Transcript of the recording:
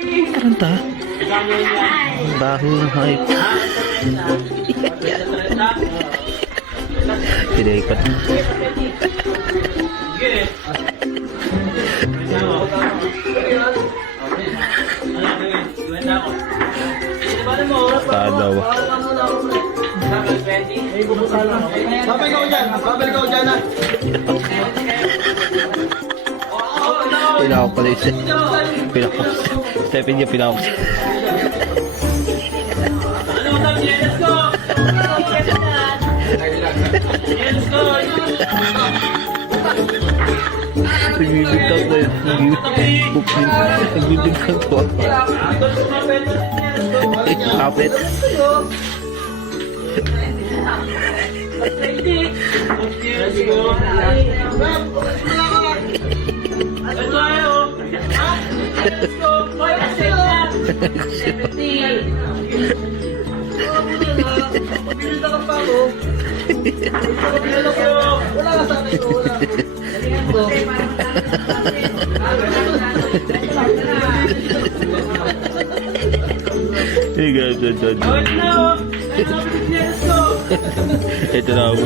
Taranta. Dahil hype. Tinaipat. Tadaw. Babay ka dyan. Babay ka dyan na. Pinakok pala isa. Pinakok. Stephen niya pinakok. Nagbibigtang ko yun. Nagbibigtang ko. Kapit. Ito na ako.